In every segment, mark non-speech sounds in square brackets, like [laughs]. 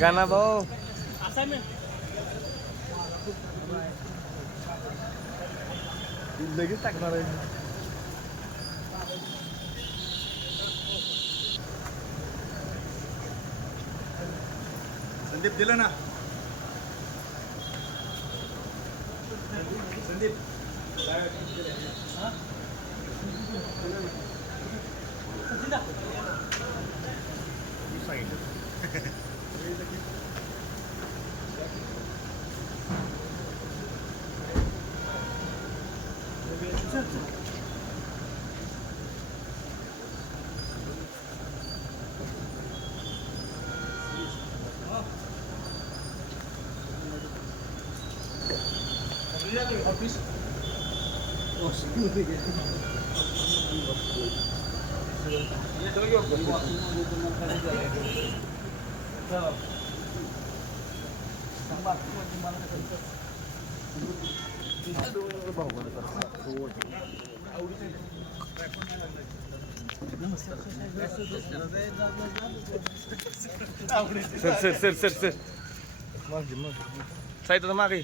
गाणा भाऊ लगेच टाकणार आहे संदीप दिलं ना Sandeep Sir sir sir sir sir. मागे मागे. साहित्य मागे.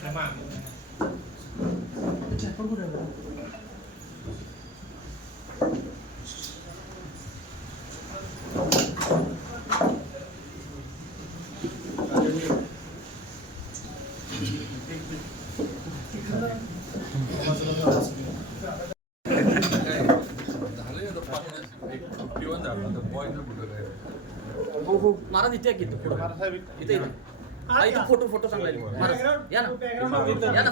Memang. महाराज इथे की इथे. इथे इथे. हा, इथे फोटो फोटो चांगला आहे. महाराज या ना. या ना.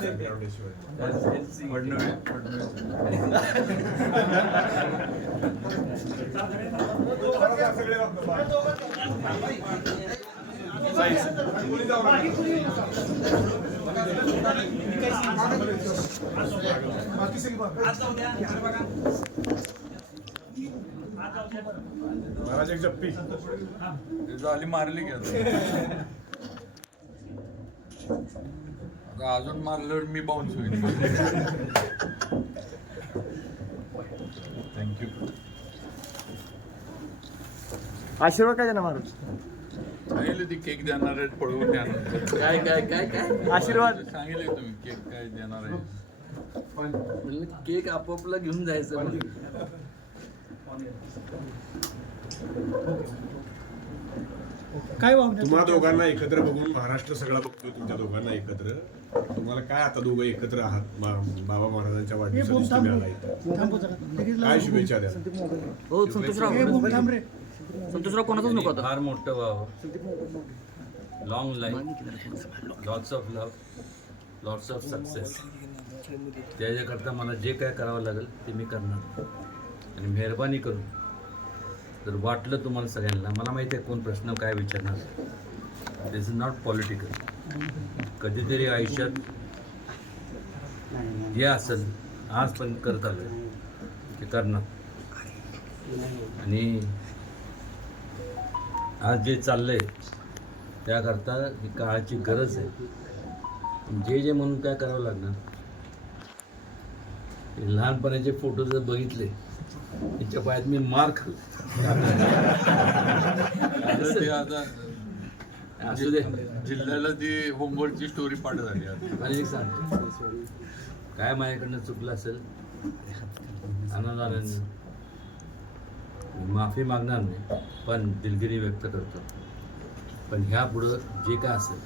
महाराज एक जप्पी झाली मारली की आता. आता अजून मारल्यावर मी बाउन्स होईल. थँक्यू आशीर्वाद काय देणार महाराज? सांगितले ती केक देणार आहेत पळवून देणार काय काय काय काय? आशीर्वाद. सांगितले तुम्ही केक काय देणार आहे केक आपोआपला घेऊन जायचं म्हणून. तुम्हा दोघांना एकत्र बघून महाराष्ट्र सगळा बघतोय तुमच्या दोघांना एकत्र. तुम्हाला काय आता दोघं एकत्र आहात? मा- बाबा महाराजांच्या वाढदिवसाला तुम्ही आला इथं. काय शुभेच्छा द्या? हो संतोषराव. संतोषराव कोणाचाच नको आता. फार मोठं व्हावं long life lots of love lots of success त्याच्याकरता मला जे काय करावं लागेल ते मी करणार. आणि मेहरबानी करून जर वाटलं तुम्हाला सगळ्यांना मला माहिती आहे कोण प्रश्न काय विचारणार. दिस इज नॉट पॉलिटिकल कधीतरी आयुष्यात जे असेल आज पण करत आलं ते करणार. आणि आज जे चाललंय त्याकरता ही काळाची गरज आहे. जे जे म्हणून काय करावं लागणार? हे लहानपणाचे फोटो जर बघितले त्याच्या पायात मी मार खाल्ला. असू दे. जिल्ह्याला ती होमवर्कची स्टोरी पाठ झाली आणि एक सांग. काय माझ्याकडनं चुकलं असेल? आनंदानंद माफी मागणार नाही पण दिलगिरी व्यक्त करतो. पण ह्या पुढं जे काय असेल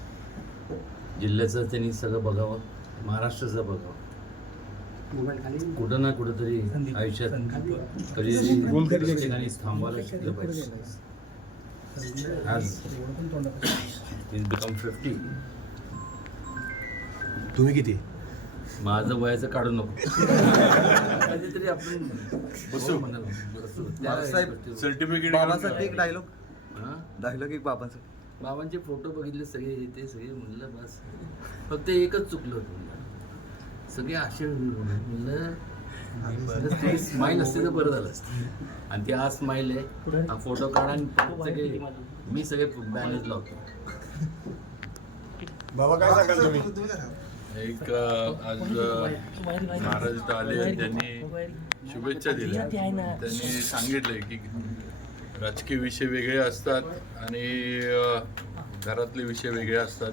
जिल्ह्याचं त्यांनी सगळं बघावं महाराष्ट्राचं बघावं. कुठं ना कुठंतरी आयुष्यात कधी ठिकाणी थांबवायला शिकलं पाहिजे. आज इज बिकम फिफ्टी तुम्ही किती? माझं वयाचं काढू नको. कधीतरी आपण बसू. म्हणाल. बाबासाहेब, गोष्टी- सर्टिफिकेट बाबासाठी एक डायलॉग हा? डायलॉग एक बाबांसाठी बाबांचे फोटो बघितले सगळे ते सगळे म्हणलं बस. फक्त एकच चुकलं होतं. म्हणलं सगळे असे म्हणलं स्माईल असते तर बरं झालं असतं. आणि ती आज स्माईल आहे. हा फोटो काढा आणि परत सगळे मी सगळे बॅनर्स लावतो बाबा काय सांगाल तुम्ही? एक आज महाराज आले आणि त्यांनी शुभेच्छा दिल्या. त्यांनी सांगितलंय की राजकीय विषय वेगळे असतात आणि घरातले विषय वेगळे असतात.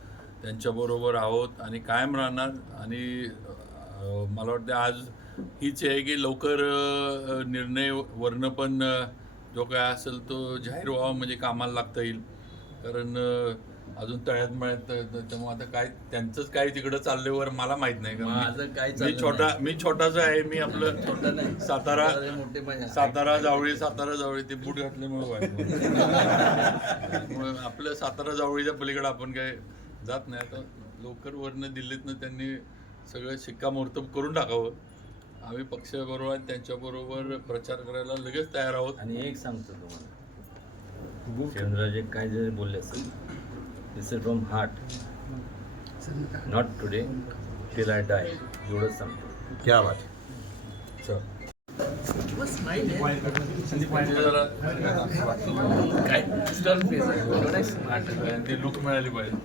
त्यांच्याबरोबर आहोत आणि कायम राहणार. आणि मला वाटतं आज हीच आहे की लवकर निर्णय वरनं पण जो काय असेल तो जाहीर व्हावा म्हणजे कामाला लागता येईल. कारण अजून तळ्यात मळ्यात त्यामुळे आता काय त्यांचंच काय तिकडं चालल्यावर मला माहीत नाही. कारण काय मी छोटा. मी छोटाच आहे मी आपलं छोटा नाही. सातारा. सातारा जावळी सातारा जावळी ते बूट घातल्यामुळे [laughs] आपलं सातारा जावळीच्या पलीकडे आपण काय जात नाही. आता लवकर वरनं दिल्लीतनं त्यांनी सगळं शिक्कामोर्तब करून टाकावं. आम्ही पक्षाबरोबर आणि त्यांच्याबरोबर प्रचार करायला लगेच तयार आहोत. आणि एक सांगतो तुम्हाला. चंद्राजे काय जरी बोलले असेल this is from heart not today till I die एवढंच सांगतो. क्या बात चल. काय. आणि ती लुक मिळाली पाहिजे.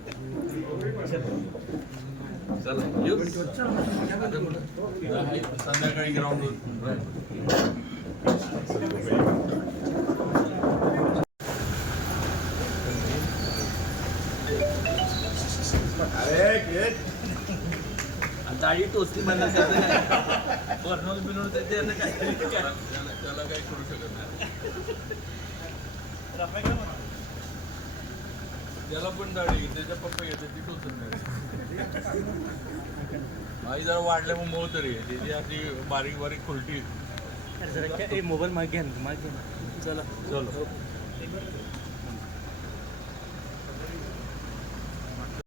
संध्याकाळी ग्राउंड आणि दाढी टोचली काय? बर्नोल बिनोल काय? त्याला त्याला काही करू शकत नाही. त्याला पण दाढी त्याच्या पप्पा घेते ती टोचत नाही. आई जरा वाढल्या मग मऊ तरी आहे. त्याची अशी बारीक बारीक खुलटी मोबाईल मागे घ्या ना, मागे. चला. चलो.